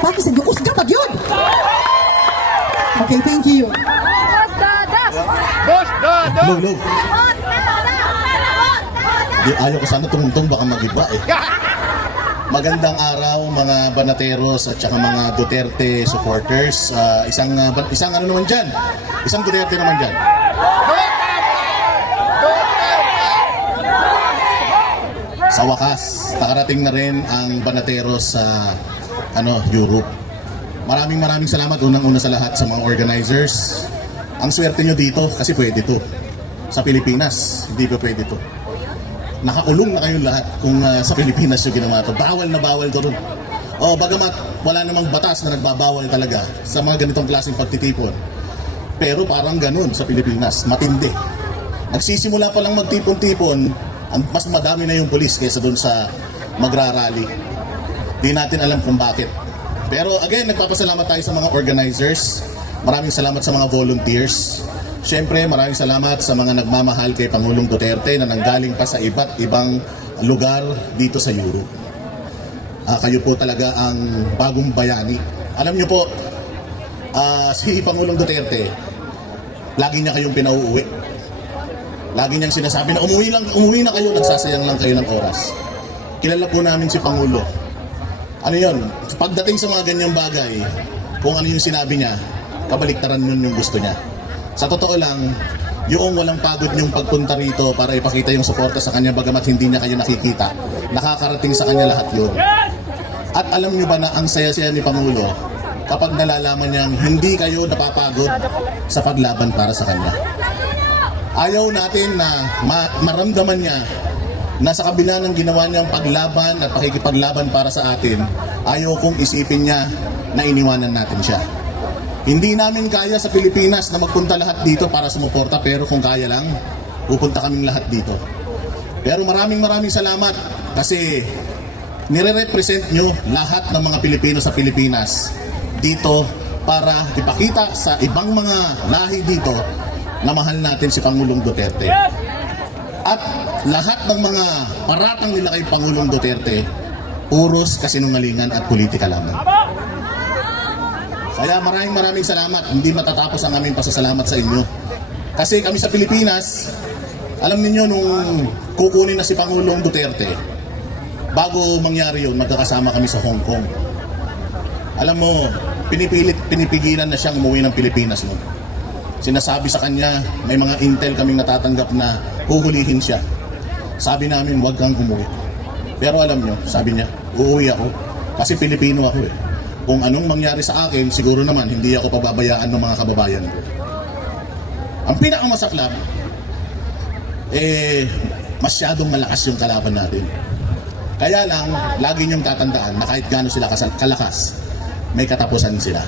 Bakit sa Diyos ka yun? Okay, thank you. Log. Di, ayaw ko sana tungtong baka magiba eh. Magandang araw mga Banateros at saka mga Duterte supporters. Isang ano naman dyan? Isang Duterte naman dyan. Sa wakas, nakarating na rin ang Banateros sa Europe. Maraming salamat unang-una sa lahat sa mga organizers. Ang swerte nyo dito kasi pwede to. Sa Pilipinas, hindi pa pwede to. Nakakulong na kayong lahat kung sa Pilipinas yung ginawa to. Bawal na bawal to ron. Bagamat wala namang batas na nagbabawal talaga sa mga ganitong klaseng pagtitipon. Pero parang ganun sa Pilipinas, matindi. Nagsisimula pa lang magtipon-tipon, mas madami na yung polis kaysa dun sa magrarally. Di natin alam kung bakit. Pero again, nagpapasalamat tayo sa mga organizers. Maraming salamat sa mga volunteers. Siyempre, maraming salamat sa mga nagmamahal kay Pangulong Duterte na nanggaling pa sa iba't ibang lugar dito sa Europe. Kayo po talaga ang bagong bayani. Alam niyo po, si Pangulong Duterte, lagi niya kayong pinauuwi. Lagi niyang sinasabi na umuwi na kayo, nagsasayang lang kayo ng oras. Kilala po namin si Pangulo. Ano yun? Pagdating sa mga ganyang bagay, kung ano yung sinabi niya, kabaliktaran nun yung gusto niya. Sa totoo lang, yung walang pagod niyong pagpunta rito para ipakita yung suporta sa kanya bagamat hindi niya kayo nakikita, nakakarating sa kanya lahat yun. At alam niyo ba na ang saya-saya ni Pangulo kapag nalalaman niyang hindi kayo napapagod sa paglaban para sa kanya. Ayaw natin na maramdaman niya na sa kabila ng ginawa niyang paglaban at pakikipaglaban para sa atin, ayaw kong isipin niya na iniwanan natin siya. Hindi namin kaya sa Pilipinas na magpunta lahat dito para sumuporta, pero kung kaya lang, pupunta kaming lahat dito. Pero maraming salamat kasi nire-represent nyo lahat ng mga Pilipino sa Pilipinas dito para ipakita sa ibang mga lahi dito na mahal natin si Pangulong Duterte. At lahat ng mga paratang nila kay Pangulong Duterte, puros kasinungalingan at politika lamang. Kaya maraming salamat. Hindi matatapos ang aming pasasalamat sa inyo. Kasi kami sa Pilipinas, alam niyo nung kukunin na si Pangulong Duterte, bago mangyari yun, magkakasama kami sa Hong Kong. Alam mo, pinipigilan na siyang umuwi ng Pilipinas nun. Sinasabi sa kanya, may mga intel kaming natatanggap na huhulihin siya. Sabi namin, huwag kang umuwi. Pero alam nyo, sabi niya, uuwi ako kasi Pilipino ako eh. Kung anong mangyari sa akin, siguro naman hindi ako pababayaan ng mga kababayan ko. Ang pinakamasaklap, masyadong malakas yung kalaban natin. Kaya lang, lagi niyong tatandaan na kahit gaano sila kalakas, may katapusan sila.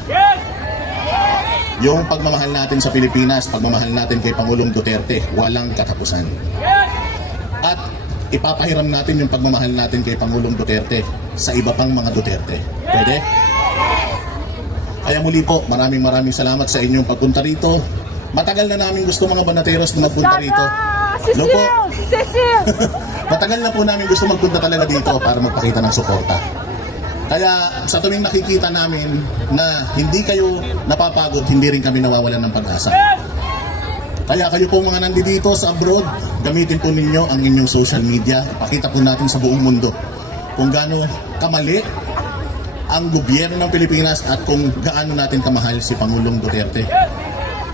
Yung pagmamahal natin sa Pilipinas, pagmamahal natin kay Pangulong Duterte, walang katapusan. At ipapahiram natin yung pagmamahal natin kay Pangulong Duterte sa iba pang mga Duterte. Pwede? Kaya muli po, maraming salamat sa inyong pagpunta rito. Matagal na namin gusto mga Banateros na magpunta rito. No po? Matagal na po namin gusto magpunta talaga dito para magpakita ng suporta. Kaya sa tuwing nakikita namin na hindi kayo napapagod, hindi rin kami nawawalan ng pag-asa. Kaya kayo po mga nandito sa abroad, gamitin po ninyo ang inyong social media. Ipakita po natin sa buong mundo kung gaano kamali ang gobyerno ng Pilipinas at kung gaano natin kamahal si Pangulong Duterte.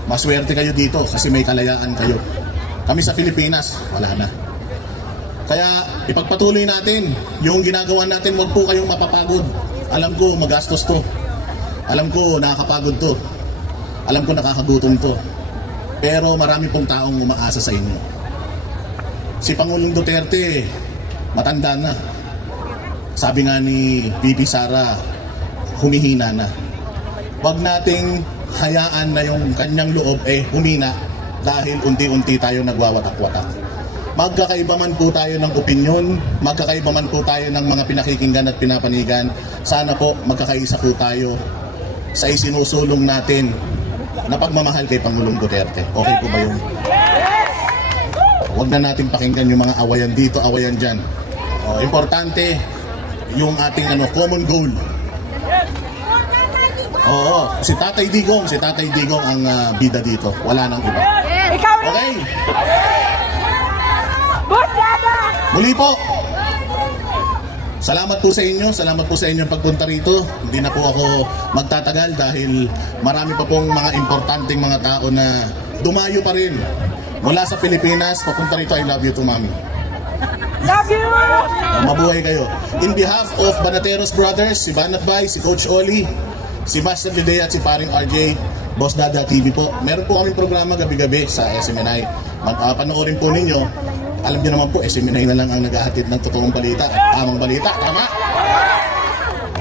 Maswerte kayo dito kasi may kalayaan kayo. Kami sa Pilipinas, wala na. Kaya ipagpatuloy natin yung ginagawa natin, wag po kayong mapapagod. Alam ko magastos to. Alam ko nakakapagod to. Alam ko nakakagutom to. Pero marami pong taong umaasa sa inyo. Si Pangulong Duterte, matanda na. Sabi nga ni VP Sara, humihina na. Huwag nating hayaan na yung kanyang loob humina dahil unti-unti tayo nagwawatak-watak. Magkakaiba man po tayo ng opinyon, magkakaiba man po tayo ng mga pinakikinggan at pinapanigan, sana po magkakaisa po tayo sa isinusulong natin na pagmamahal kay Pangulong Duterte. Okay po ba yun? Huwag na natin pakinggan yung mga awayan dito, awayan dyan. Importante yung ating common goal. Oo, si Tatay Digong ang bida dito. Wala nang iba. Ikaw na! Okay, Boss Dada! muli po. Salamat po sa inyong pagpunta rito. Hindi na po ako magtatagal dahil marami pa pong mga importanteng mga tao na dumayo pa rin mula sa Pilipinas papunta rito. I love you too, Mami. Love you! Mabuhay kayo. In behalf of Banateros Brothers, si Banat Bay, si Coach Oli, si Master Judea at si Paring RJ, Boss Dada TV po. Meron po kaming programa gabi-gabi sa SMNI. Panoorin po ninyo. Alam niyo naman po, SMNI na lang ang naghahatid ng totoong balita at tamang balita. Tama?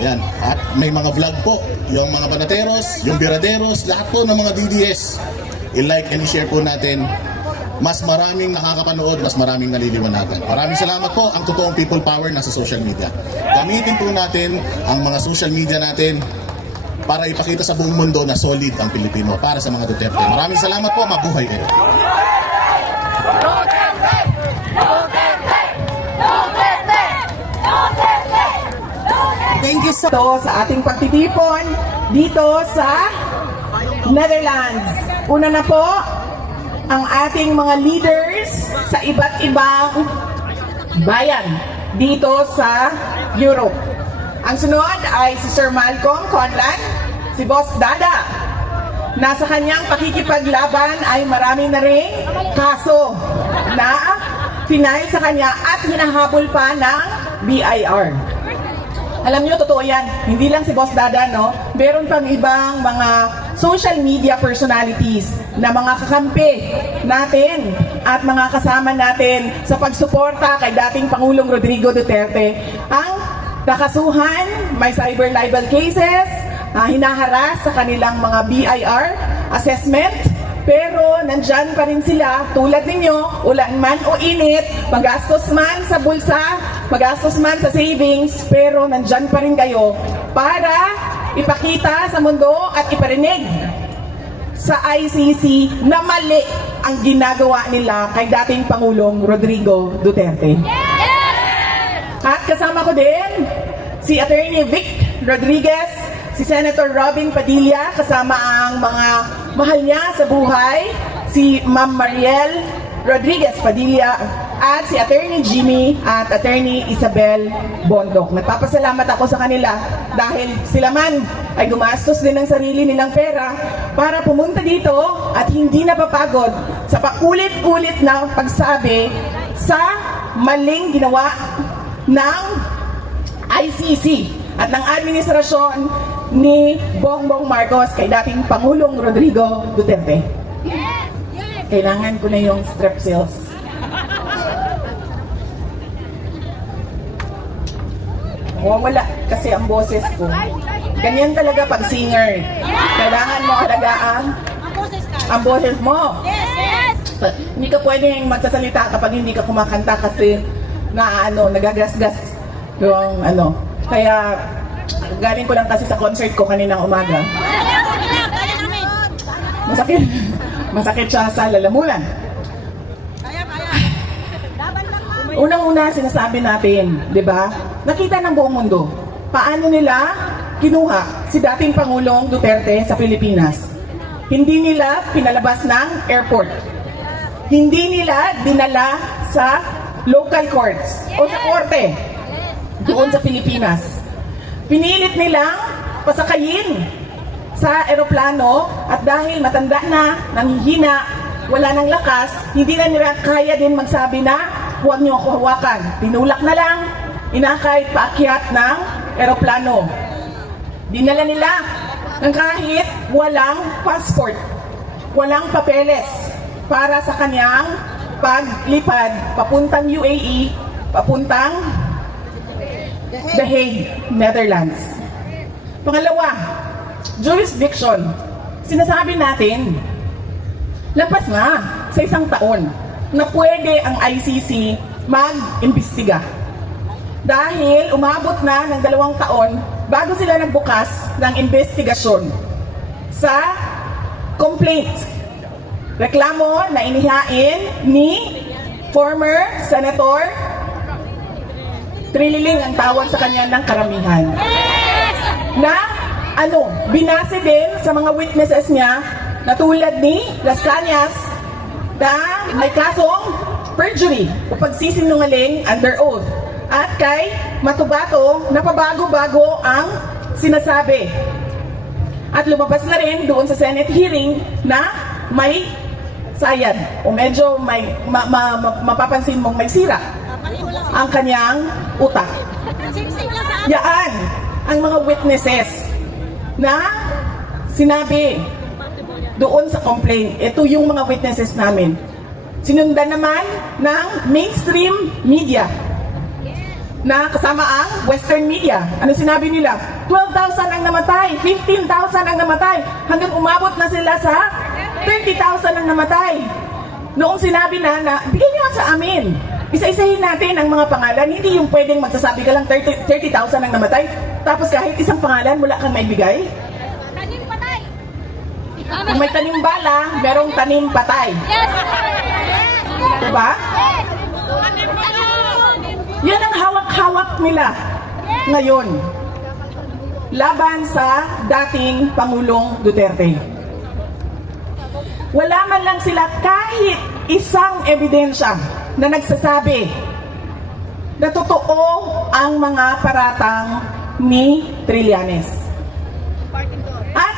Ayan. At may mga vlog po. Yung mga Banateros, yung Biraderos, lahat po ng mga DDS. I-like and share po natin. Mas maraming nakakapanood, mas maraming naliliwanagan. Maraming salamat po. Ang totoong people power nasa social media. Gamitin po natin ang mga social media natin para ipakita sa buong mundo na solid ang Pilipino para sa mga Duterte. Maraming salamat po. Mabuhay kayo. Thank you sa ating pagtitipon dito sa Netherlands. Una na po, ang ating mga leaders sa iba't ibang bayan dito sa Europe. Ang sunod ay si Sir Malcolm Conlan, si Boss Dada. Nasa kanyang pakikipaglaban ay marami na rin kaso na final sa kanya at hinahabol pa ng BIR. Alam niyo, totoo yan. Hindi lang si Boss Dada, no? Meron pang ibang mga social media personalities na mga kakampi natin at mga kasama natin sa pagsuporta kay dating Pangulong Rodrigo Duterte. Ang nakasuhan, may cyber libel cases, hinaharas sa kanilang mga BIR assessment, pero nandyan pa rin sila tulad ninyo, ulan man o init, magastos man sa bulsa, magastos man sa savings, pero nandyan pa rin kayo para ipakita sa mundo at iparinig sa ICC na mali ang ginagawa nila kay dating Pangulong Rodrigo Duterte. At kasama ko din si Attorney Vic Rodriguez, si Senator Robin Padilla, kasama ang mga mahal niya sa buhay, si Ma'am Mariel Rodriguez Padilla, at si Attorney Jimmy at Attorney Isabel Bondok. Nagpapasalamat ako sa kanila dahil sila man ay gumastos din ng sarili nilang pera para pumunta dito at hindi napapagod sa paulit-ulit na pagsabi sa maling ginawa ng ICC at ng administrasyon ni Bongbong Marcos kay dating Pangulong Rodrigo Duterte. Kailangan ko na yung strepsils. Wala kasi ang boses ko. Ganyan talaga pag singer. Kailangan mo alagaan ang boses mo. Hindi ka pwedeng magsasalita kapag hindi ka kumakanta kasi nagagasgas yung Kaya galing ko lang kasi sa concert ko kaninang umaga. Masakit siya sa lalamunan. Unang-una sinasabi natin, di ba? Nakita ng buong mundo. Paano nila kinuha si dating Pangulong Duterte sa Pilipinas? Hindi nila pinalabas ng airport. Hindi nila dinala sa local courts o sa korte doon sa Pilipinas. Pinilit nilang pasakayin sa eroplano at dahil matanda na, nanghihina, wala ng lakas, hindi na nila kaya din magsabi na huwag niyo ako hawakan. Tinulak na lang, inakay paakyat ng eroplano. Dinala nila ng kahit walang passport, walang papeles para sa kanyang paglipad papuntang UAE, papuntang The Hague, Netherlands. Pangalawa, jurisdiction. Sinasabi natin, lapas na sa isang taon na pwede ang ICC mag-imbestiga. Dahil umabot na ng 2 taon bago sila nagbukas ng investigasyon sa complaint. Reklamo na inihain ni former Senator Trililing ang tawag sa kanya ng karamihan. Na binase din sa mga witnesses niya na tulad ni Las Cañas na may kasong perjury o pagsisinungaling under oath. At kay Matubato, napabago-bago ang sinasabi. At lumabas na rin doon sa Senate hearing na may sayad o medyo may mapapansin mong may sira ang kanyang utak. Yaan ang mga witnesses na sinabi doon sa complaint. Ito yung mga witnesses namin. Sinundan naman ng mainstream media na kasama ang Western media. Ano sinabi nila? 12,000 ang namatay, 15,000 ang namatay, hanggang umabot na sila sa 30,000 ang namatay. Noong sinabi na bigyan niyo sa amin. Isa-isahin natin ang mga pangalan. Hindi yung pwedeng magsasabi ka lang 30,000 ang namatay, tapos kahit isang pangalan wala kang maibigay. Tanim patay. Kung may tanim bala, merong tanim patay. Yes. Diba? Yan ang hawak-hawak nila ngayon laban sa dating Pangulong Duterte. Wala man lang sila kahit isang ebidensya na nagsasabi na totoo ang mga paratang ni Trillanes. At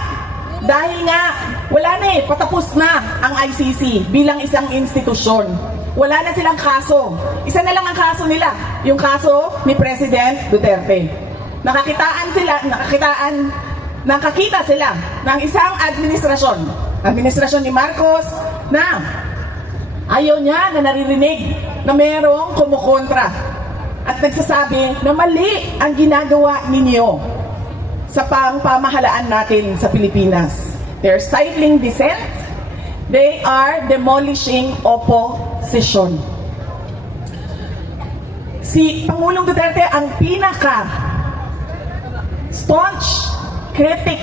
dahil nga wala na patapos na ang ICC bilang isang institusyon. Wala na silang kaso. Isa na lang ang kaso nila, yung kaso ni President Duterte. Nakakita sila ng isang administrasyon ni Marcos na ayaw niya na naririnig na mayroong kumukontra at nagsasabi na mali ang ginagawa ninyo sa pamahalaan natin sa Pilipinas. They're stifling dissent. They are demolishing opposition. Si Pangulong Duterte ang staunch critic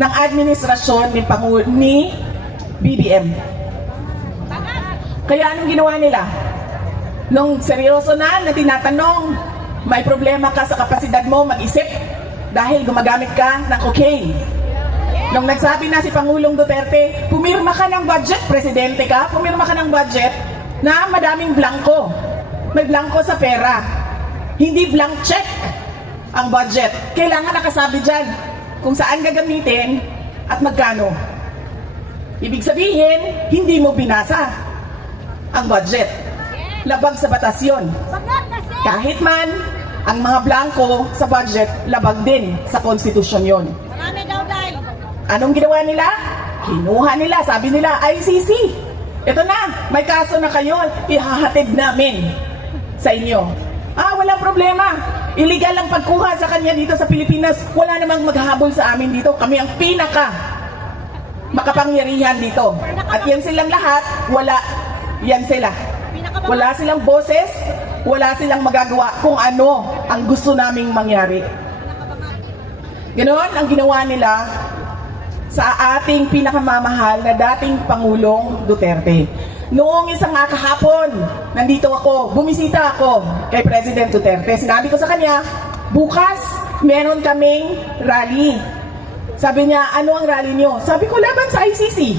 ng administrasyon ni BBM. Kaya anong ginawa nila? Nung seryoso na tinatanong, may problema ka sa kapasidad mo mag-isip dahil gumagamit ka ng cocaine. Nung nagsabi na si Pangulong Duterte, pumirma ka ng budget, presidente ka, pumirma ka ng budget na madaming blanco. May blanco sa pera. Hindi blank check ang budget. Kailangan nakasabi dyan kung saan gagamitin at magkano. Ibig sabihin, hindi mo binasa ang budget. Labag sa batas yun. Kahit man, ang mga blanco sa budget, labag din sa konstitusyon yun. Marami daw dahil. Anong ginawa nila? Kinuha nila, sabi nila, ICC. Ito na, may kaso na kayo, ihahatid namin sa inyo. Walang problema. Illegal ang pagkuha sa kanya dito sa Pilipinas. Wala namang maghahabol sa amin dito. Kami ang makapangyarihan dito. At yan silang lahat, wala. Yan sila. Wala silang boses, wala silang magagawa kung ano ang gusto naming mangyari. Ganon ang ginawa nila sa ating pinakamamahal na dating Pangulong Duterte. Noong isang kahapon, nandito ako, bumisita ako kay President Duterte. Sinabi ko sa kanya, bukas meron kaming rally. Sabi niya, ano ang rally niyo? Sabi ko, laban sa ICC.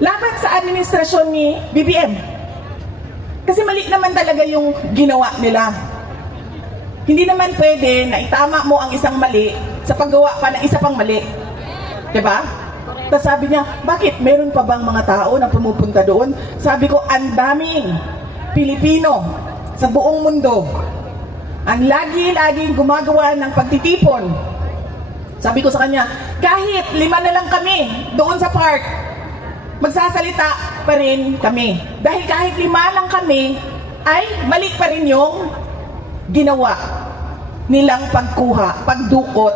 Laban sa administrasyon ni BBM. Kasi mali naman talaga yung ginawa nila. Hindi naman pwede na itama mo ang isang mali sa paggawa pa ng isa pang mali. Diba? Tapos sabi niya, bakit meron pa bang mga tao na pumupunta doon? Sabi ko, ang daming Pilipino sa buong mundo ang lagi-laging gumagawa ng pagtitipon. Sabi ko sa kanya, kahit 5 na lang kami doon sa park, magsasalita pa rin kami. Dahil kahit 5 lang kami, ay mali pa rin yung ginawa nilang pagdukot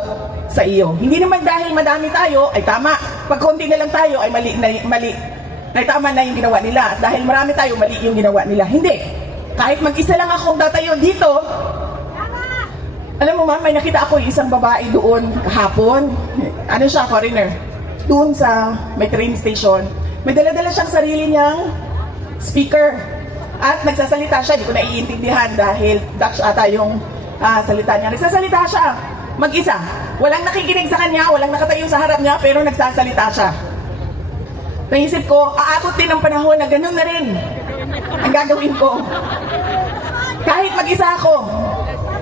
sa iyo. Hindi naman dahil madami tayo, ay tama. Pag konti na lang tayo, ay mali. Ay tama na yung ginawa nila. At dahil marami tayo, mali yung ginawa nila. Hindi. Kahit mag-isa lang akong datayo dito, alam mo ma'am, may nakita ako isang babae doon kahapon. Ano siya, foreigner. Doon sa may train station. May dala-dala siyang sarili niyang speaker. At nagsasalita siya, di ko naiintindihan dahil Dutch ata yung salita niya. Nagsasalita siya, mag-isa. Walang nakikinig sa kanya, walang nakatayo sa harap niya, pero nagsasalita siya. Naisip ko, aabot din ng panahon na ganun na rin ang gagawin ko. Kahit mag-isa ako,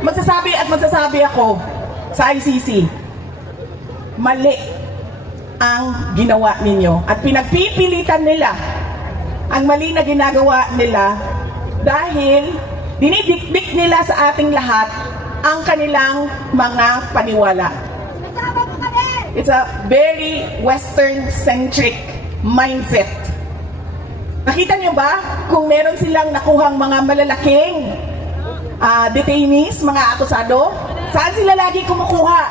magsasabi ako sa ICC, mali ang ginawa ninyo. At pinagpipilitan nila ang mali na ginagawa nila dahil dinidikdik nila sa ating lahat ang kanilang mga paniwala. It's a very Western-centric mindset. Nakita niyo ba kung meron silang nakuhang mga malalaking detainees, mga akusado? Saan sila lagi kumukuha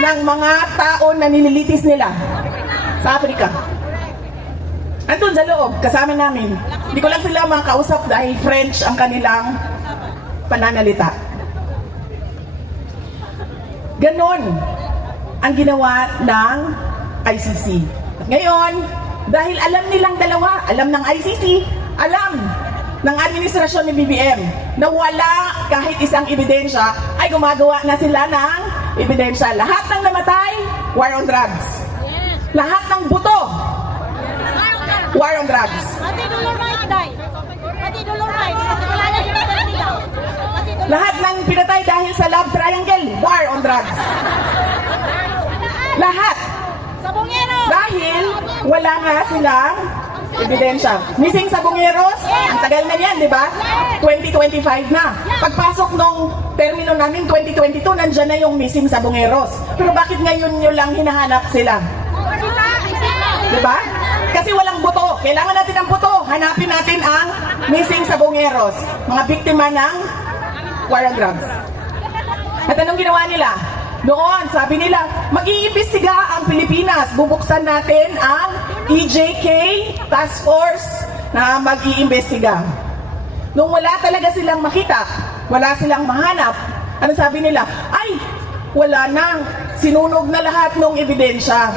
ng mga tao na nililitis nila? Sa Africa. Andun sa loob, kasama namin. Hindi ko lang sila makausap dahil French ang kanilang pananalita. Ganon ang ginawa ng ICC. At ngayon, dahil alam nilang dalawa, alam ng ICC, alam ng administrasyon ni BBM na wala kahit isang ebidensya, ay gumagawa na sila ng ebidensya. Lahat ng namatay, war on drugs. Lahat ng buto, war on drugs. Pati Dolomite, day. Pati Dolomite. Wala na sila sa nila. Lahat ng pinatay dahil sa love triangle, war on drugs. Lahat. Sabongero. Dahil wala nga silang ebidensya. Missing Sabongeros, ang tagal na yan, di ba? 2025 na. Pagpasok nung termino namin 2022, nandyan na yung missing Sabongeros. Pero bakit ngayon nyo lang hinahanap sila? Di ba? Kasi walang buto. Kailangan natin ng buto. Hanapin natin ang missing Sabongeros. Mga biktima ng war on drugs. At anong ginawa nila? Noon, sabi nila, mag-iimbestiga ang Pilipinas. Bubuksan natin ang EJK Task Force na mag-iimbestiga. Nung wala talaga silang makita, wala silang mahanap, ano sabi nila? Ay, wala na. Sinunog na lahat ng ebidensya.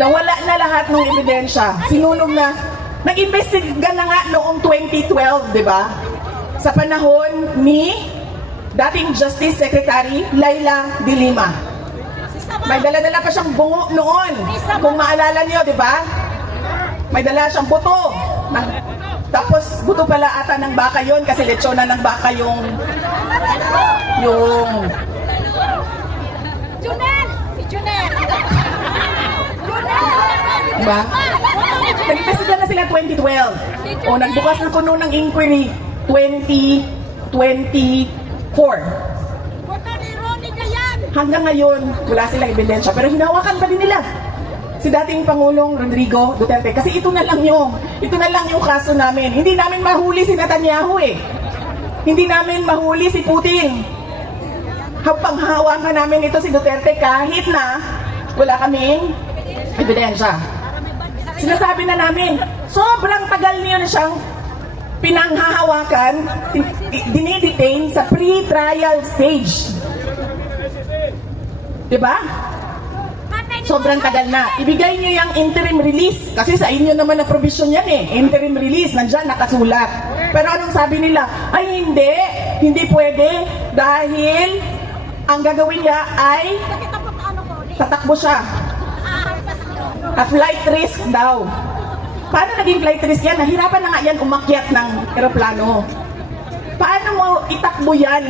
Nawala na lahat ng ebidensya. Sinunog na. Nag-imbestiga na nga noong 2012, di ba? Sa panahon ni dating Justice Secretary Laila De Lima. May dala-dala pa siyang bungo noon. Kung maalala niyo, di ba? May dala siyang buto. Tapos buto pala ata ng baka yon kasi lechona ng baka yung Junel! Si Junel! diba? Nag-imbestiga na sila 2012. O nagbukas ng kuno ng inquiry 2024. Boto ni Ronnie na yan! Hanggang ngayon, wala silang ebidensya. Pero hinawakan pa din nila si dating Pangulong Rodrigo Duterte. Kasi ito na lang yung kaso namin. Hindi namin mahuli si Netanyahu eh. Hindi namin mahuli si Putin. Panghahawakan namin ito si Duterte kahit na wala kaming ebidensya. Sinasabi na namin, sobrang tagal niyo na siyang pinanghahawakan, dinidetain sa pre-trial stage. Diba? Sobrang tagal na. Ibigay niyo yung interim release. Kasi sa inyo naman na provision yan eh. Interim release, nandyan, nakasulat. Pero anong sabi nila? Ay hindi pwede dahil ang gagawin niya ay tatakbo siya. A flight risk daw. Paano naging flight risk yan? Nahirapan na nga yan umakyat ng eroplano. Paano mo itakbo yan?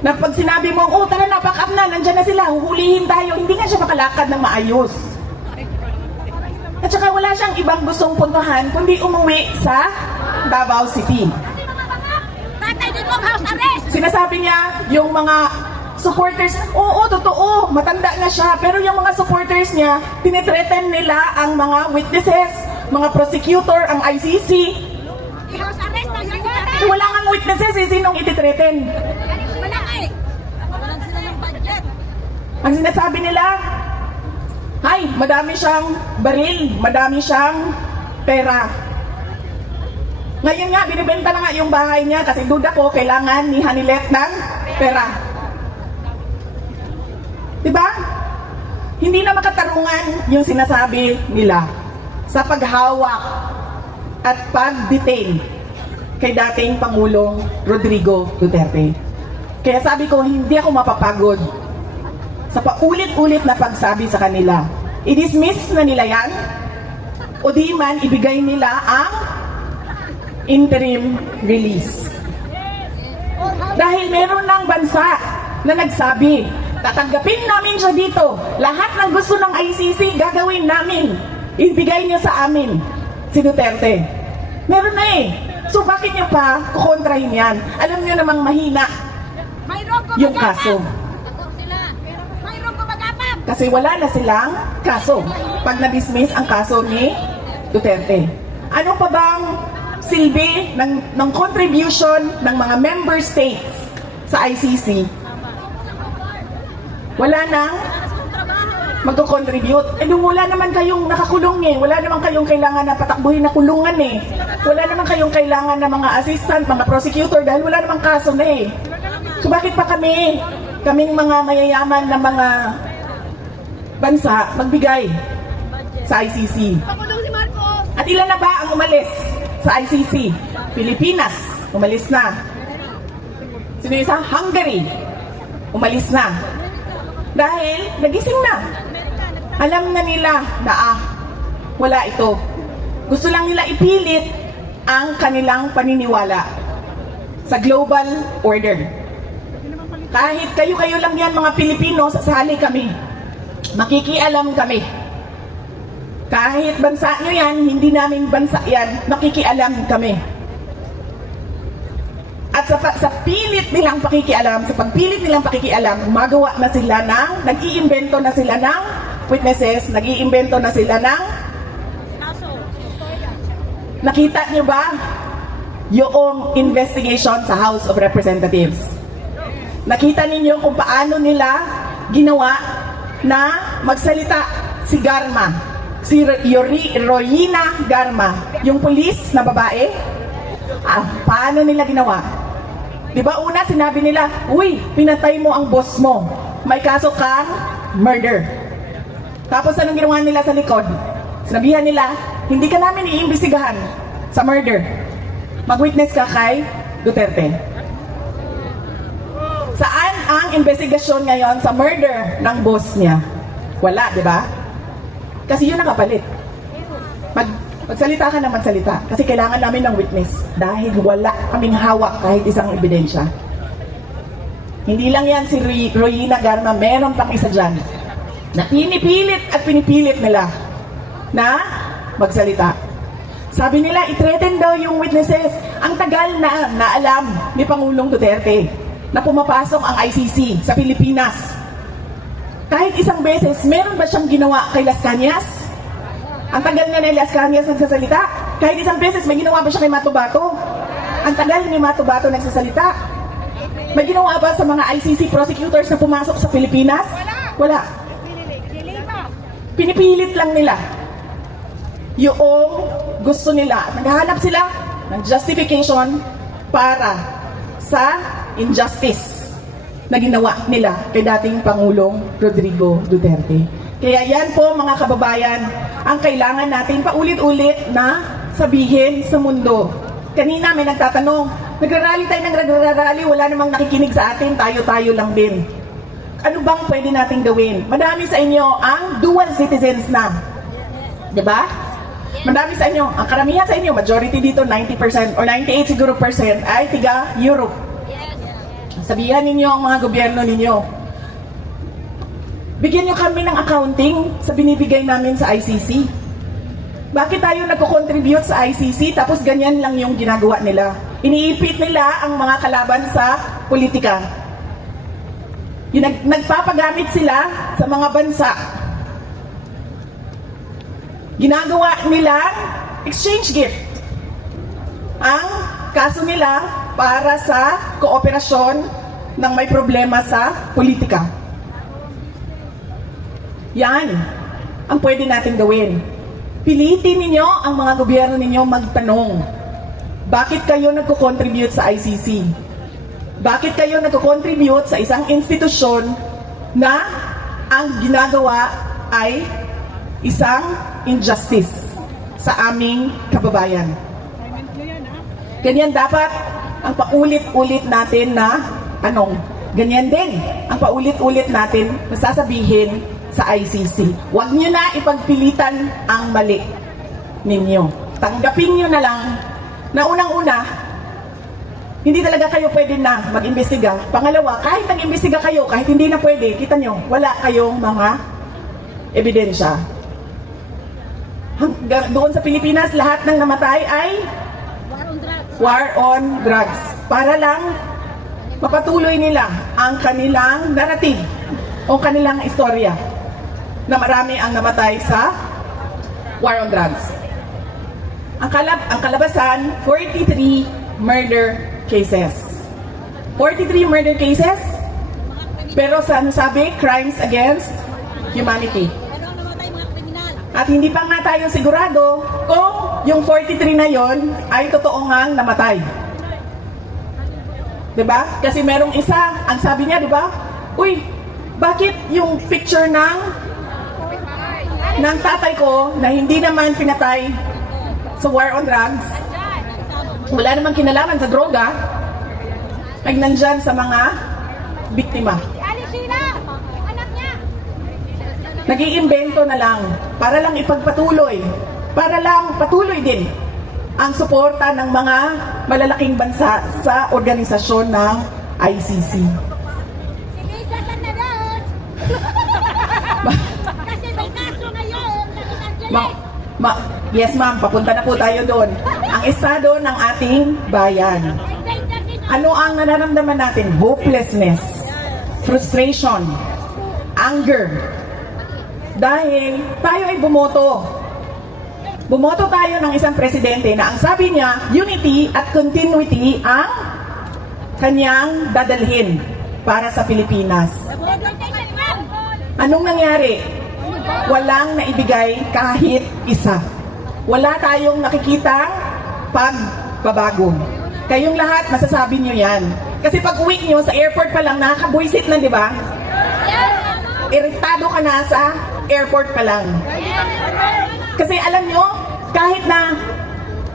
Na pag sinabi mo, oh tara na, back up na, nandyan na sila, huhulihin tayo. Hindi nga siya makalakad ng maayos. At saka wala siyang ibang gustong puntahan kundi umuwi sa Davao City. Tatay dito ang house arrest! Sinasabi niya, yung mga supporters, oo, totoo, matanda na siya. Pero yung mga supporters niya, tinitreaten nila ang mga witnesses, mga prosecutor, ang ICC. I-house arrest na yan! Wala nga witnesses, sinong ititreaten? Wala eh! Walang sila ng budget! Ang sinasabi nila, ay, madami siyang baril, madami siyang pera. Ngayon nga, binibenta na nga yung bahay niya kasi duda ko, kailangan ni Hanilet ng pera. Diba? Hindi na makatarungan yung sinasabi nila sa paghawak at pag-detain kay dating Pangulong Rodrigo Duterte. Kaya sabi ko, hindi ako mapapagod sa paulit-ulit na pagsabi sa kanila. I-dismiss na nila yan o di man ibigay nila ang interim release. Dahil meron ng bansa na nagsabi, tatanggapin namin siya dito. Lahat ng gusto ng ICC, gagawin namin. Ibigay niyo sa amin si Duterte. Meron na eh. So bakit niyo pa kukontrahin yan? Alam niyo namang mahina yung kaso. Kasi wala na silang kaso pag na-dismiss ang kaso ni Duterte. Ano pa bang silbi ng contribution ng mga member states sa ICC? Wala nang magko-contribute. Eh wala naman kayong nakakulong eh. Wala naman kayong kailangan na patakbuhin na kulungan eh. Wala naman kayong kailangan na mga assistant, mga prosecutor dahil wala namang kaso na eh. So bakit pa kaming mga mayayaman na mga bansa magbigay sa ICC? At ilan na ba ang umalis sa ICC? Pilipinas, umalis na. Sino isa? Hungary, umalis na. Dahil nagising na. Alam na nila na wala ito. Gusto lang nila ipilit ang kanilang paniniwala sa global order. Kahit kayo-kayo lang yan mga Pilipino, sasali kami. Makikialam kami. Kahit bansa nyo yan, hindi namin bansa yan, makikialam kami. At sa pilit nilang pakikialam, sa pagpilit nilang pakikialam, gumagawa na sila nag-iimbento na sila ng witnesses, nag-iimbento na sila ng nakita nyo ba yung investigation sa House of Representatives? Nakita ninyo kung paano nila ginawa na magsalita si Garma, si Royina Garma, yung pulis na babae. Paano nila ginawa? Di ba una sinabi nila, uy, pinatay mo ang boss mo, may kaso kang murder. Tapos anong ginawa nila sa likod? Sinabihan nila, hindi ka namin iimbestigahan sa murder. Mag-witness ka kay Duterte. Saan ang investigasyon ngayon sa murder ng boss niya? Wala, di ba? Kasi yun ang kapalit. Magsalita ka na magsalita. Kasi kailangan namin ng witness. Dahil wala kaming hawak kahit isang ebidensya. Hindi lang yan si Royina Garma. Meron pang isa dyan. Na pinipilit at pinipilit nila na magsalita. Sabi nila, i-threaten daw yung witnesses. Ang tagal na alam ni Pangulong Duterte na pumapasok ang ICC sa Pilipinas. Kahit isang beses, meron ba siyang ginawa kay Las Cañas? Ang tagal na ni Las Cañas nagsasalita. Kahit isang beses, may ginawa ba siya kay Matubato? Ang tagal ni Matubato nagsasalita. May ginawa ba sa mga ICC prosecutors na pumasok sa Pilipinas? Wala. Pinipilit lang nila yung gusto nila. Naghahanap sila ng justification para sa injustice na ginawa nila kay dating Pangulong Rodrigo Duterte. Kaya yan po mga kababayan, ang kailangan natin paulit-ulit na sabihin sa mundo. Kanina may nagtatanong, nagrarally tayo ng nagrarally, wala namang nakikinig sa atin, tayo-tayo lang din. Ano bang pwede nating gawin? Madami sa inyo ang dual citizens na. Diba? Madami sa inyo, ang karamihan sa inyo, majority dito, 90% or 98 siguro percent ay tiga Europe. Sabihan ninyo ang mga gobyerno ninyo. Bigyan nyo kami ng accounting sa binibigay namin sa ICC. Bakit tayo nagko-contribute sa ICC tapos ganyan lang yung ginagawa nila? Iniipit nila ang mga kalaban sa politika. Nagpapagamit sila sa mga bansa. Ginagawa nila exchange gift. Ang kaso nila para sa kooperasyon ng may problema sa politika. Yan ang pwede natin gawin. Pilitin ninyo ang mga gobyerno ninyo magtanong, bakit kayo nagko-contribute sa ICC? Bakit kayo nagko-contribute sa isang institusyon na ang ginagawa ay isang injustice sa aming kababayan? Ganyan dapat ang paulit-ulit natin na anong. Ganyan din ang paulit-ulit natin na sasabihin sa ICC. Huwag nyo na ipagpilitan ang mali ninyo. Tanggapin nyo na lang na unang-una, hindi talaga kayo pwede na mag-imbestiga. Pangalawa, kahit nag-imbestiga kayo, kahit hindi na pwede, kita nyo, wala kayong mga ebidensya. Doon sa Pilipinas, lahat ng namatay ay war on drugs. Para lang mapatuloy nila ang kanilang narrative o kanilang istorya na marami ang namatay sa war on drugs. Ang kalabasan, 43 murder cases. 43 murder cases, pero sa ano sabi, crimes against humanity. At hindi pa nga tayo sigurado kung yung 43 na yon ay totoo ngang namatay. Diba? Kasi merong isa, ang sabi niya, diba? Uy, bakit yung picture ng tatay ko na hindi naman pinatay sa war on drugs, wala namang kinalaman sa droga, ay nandyan sa mga biktima. Nag-iimbento na lang para lang ipagpatuloy, para lang patuloy din ang suporta ng mga malalaking bansa sa organisasyon ng ICC. Yes ma'am, papunta na po tayo doon. Ang estado ng ating bayan. Ano ang nararamdaman natin? Hopelessness, frustration, anger. Dahil tayo ay bumoto. Bumoto tayo ng isang presidente na ang sabi niya, unity at continuity ang kanyang dadalhin para sa Pilipinas. Anong nangyari? Walang naibigay kahit isa. Wala tayong nakikitang pagbabago. Kayong lahat, masasabi niyo yan. Kasi pag uwi niyo sa airport pa lang, nakakabuisit na, di ba? Iritado ka na sa airport pa lang. Kasi alam nyo, kahit na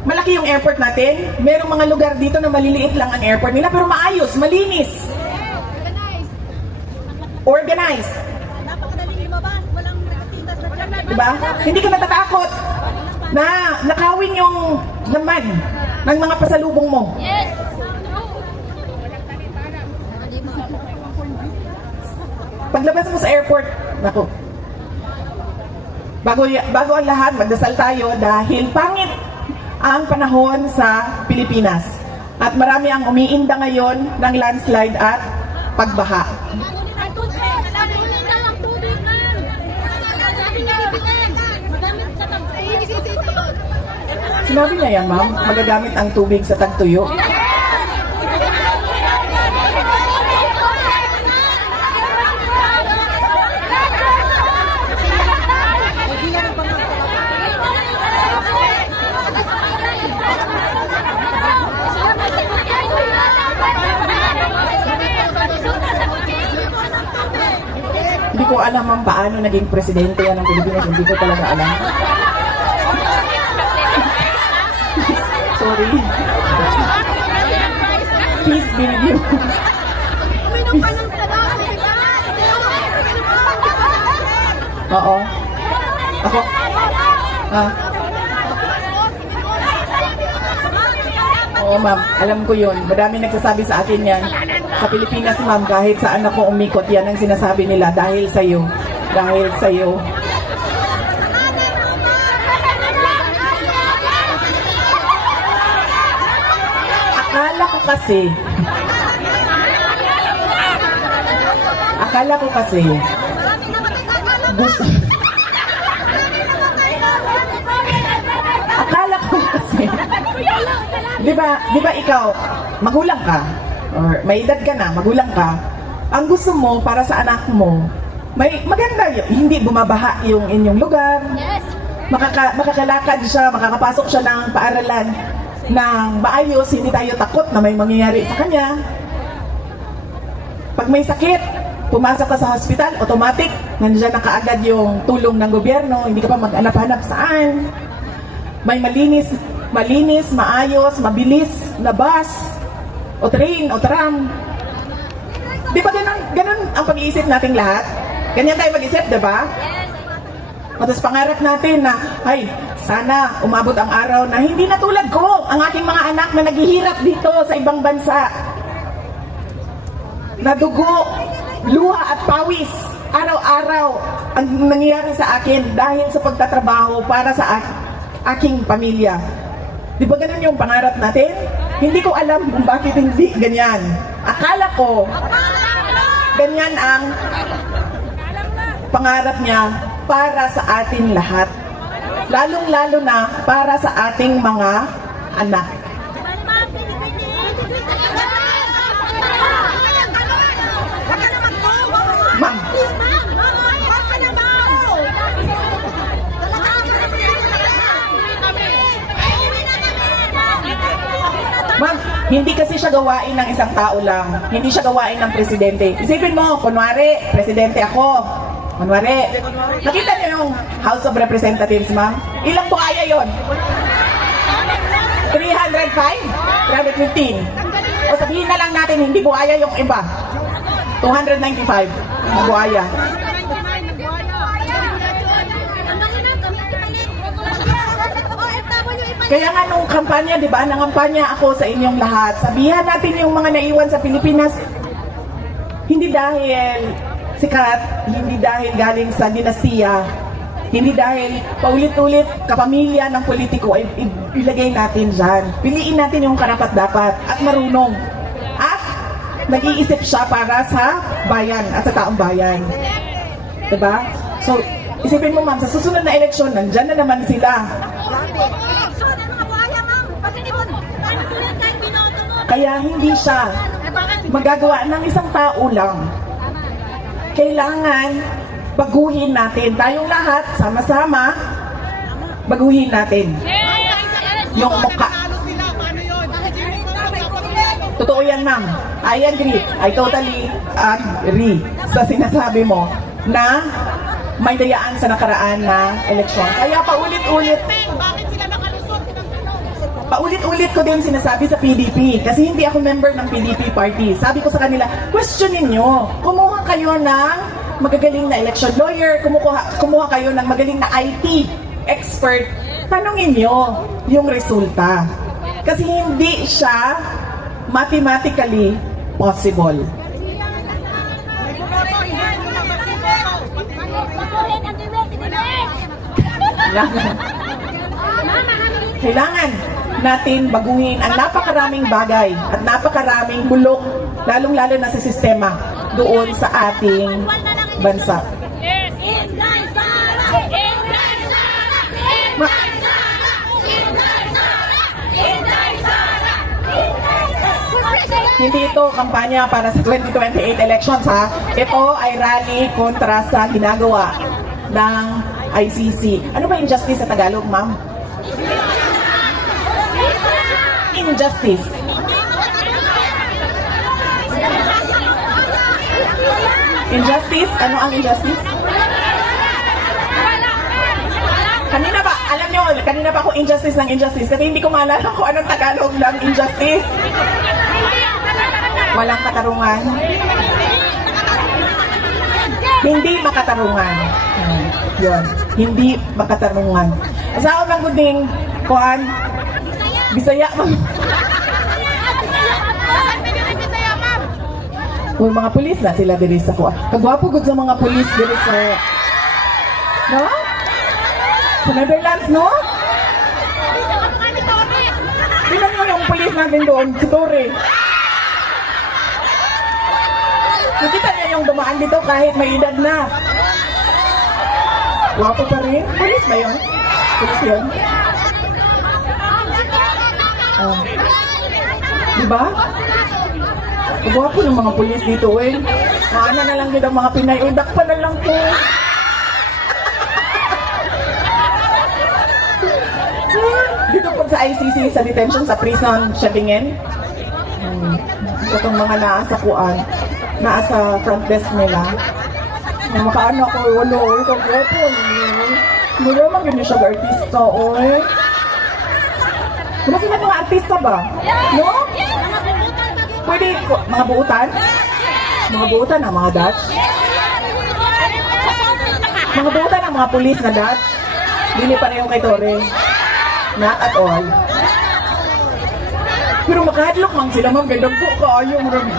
malaki yung airport natin, merong mga lugar dito na maliliit lang ang airport nila, pero maayos, malinis. Organized. Napakadaling lumabas, walang nakatinda sa Diba? Hindi ka natatakot na nakawin yung laman ng mga pasalubong mo. Yes! Paglabas mo sa airport, naku, bago ang lahat, magdasal tayo dahil pangit ang panahon sa Pilipinas. At marami ang umiinda ngayon ng landslide at pagbaha. Sinabi niya yan, ma'am, magagamit ang tubig sa tagtuyo. Hindi ko alam ang paano naging presidente yan ng Pilipinas. Hindi ko talaga alam. Sorry. Please be with you. Oo. Ako? Oo, ma'am. Alam ko yun. Madami nagsasabi sa akin yan. Sa Pilipinas, ma'am, kahit saan ako umikot, yan ang sinasabi nila. Dahil sa'yo. Dahil sa'yo. Akala ko kasi gusto akala ko kasi di ba ikaw magulang ka or may edad ka na, magulang ka, ang gusto mo para sa anak mo may maganda hindi bumabaha yung inyong lugar, makakalakad siya, makakapasok siya ng paaralan ng maayos, hindi tayo takot na may mangyayari sa kanya. Pag may sakit, pumasok ka sa hospital, automatic, nandiyan na kaagad yung tulong ng gobyerno, hindi ka pa mag-hanap-hanap saan. May malinis malinis, maayos, mabilis na bus, o train, o tram. Di ba ganun ang pag-iisip nating lahat? Ganyan tayo mag-isip, di ba? At tapos pangarap natin na, ay, sana umabot ang araw na hindi na tulad ko ang aking mga anak na naghihirap dito sa ibang bansa. Na dugo, luha at pawis, araw-araw ang nangyayari sa akin dahil sa pagtatrabaho para sa aking pamilya. Di ba ganun yung pangarap natin? Hindi ko alam kung bakit hindi ganyan. Akala ko, ganyan ang pangarap niya para sa atin lahat. Lalong-lalo na para sa ating mga anak. Ma'am. Ma'am, hindi kasi siya gawain ng isang tao lang. Hindi siya gawain ng presidente. Isipin mo, kunwari, presidente ako. Kunwari, nakita niyo yung House of Representatives, ma'am? Ilang buhaya yon? 305? 315? O sabihin na lang natin, hindi buhaya yung iba. 295 buhaya. Kaya nga nung kampanya, di ba, nangampanya ako sa inyong lahat. Sabihan natin yung mga naiwan sa Pilipinas, hindi dahil sikat, hindi dahil galing sa dinastiya, hindi dahil paulit-ulit kapamilya ng politiko ay ilagay natin dyan. Piliin natin yung karapat-dapat at marunong. At nag-iisip siya para sa bayan at sa taong bayan. Diba? So, isipin mo ma'am, sa susunod na eleksyon, nandyan na naman sila. Kaya hindi siya magagawa ng isang tao lang. Kailangan baguhin natin. Tayong lahat, sama-sama, baguhin natin yung mukha. Totoo yan, ma'am. I agree. I totally agree sa sinasabi mo na may dayaan sa nakaraan na eleksyon. Kaya paulit-ulit ko din sinasabi sa PDP kasi hindi ako member ng PDP party. Sabi ko sa kanila, questionin nyo. Kumuha kayo ng magagaling na election lawyer, kumuha kayo ng magaling na IT expert. Tanungin nyo yung resulta. Kasi hindi siya mathematically possible. Kailangan natin baguhin ang napakaraming bagay at napakaraming bulok, lalong-lalo na sa sistema doon sa ating bansa. Hindi ito kampanya para sa 2028 elections ha. Ito ay rally kontra sa ginagawa ng ICC. Ano ba injustice sa Tagalog, ma'am? Injustice. Injustice? Ano ang injustice? Kanina ba, alam nyo, kanina pa ako injustice ng injustice kasi hindi ko maalala kung anong Tagalog ng injustice. Walang katarungan. Hindi makatarungan. Yun. Hindi makatarungan. Sa ako ng guding, kuhan, Bisaya, ma'am. Uy, mga pulis na sila diri sa kuha. Kagwapo gud sa mga pulis diri sa... No? Sa Netherlands, no? Tingnan mo yung pulis natin doon, si Tore. Nakita niya yung dumaan dito kahit may edad na. Wapo pa rin. Pulis ba yun? Pulis yun? Diba? Gwapo ng mga pulis dito, eh. Maana na lang din ang mga Pinay. Uy, dakpa na lang po. Dito po sa ICC, sa detention, sa prison, Siabingin. Itong mga naasa kuan, naasa front desk nila. Ang makaanak ko, wala, uy, kagwapo. Mula man yun siya artista, oy. Diba sila mga artista ba? No? Pwede, mga buutan? Mga buutan ang mga Dutch? Mga buutan ang mga pulis na Dutch? Dili pa rin yung kay Tore. Not at all. Pero makahadlok man sila, ma'am. Gandang po kayo, marami.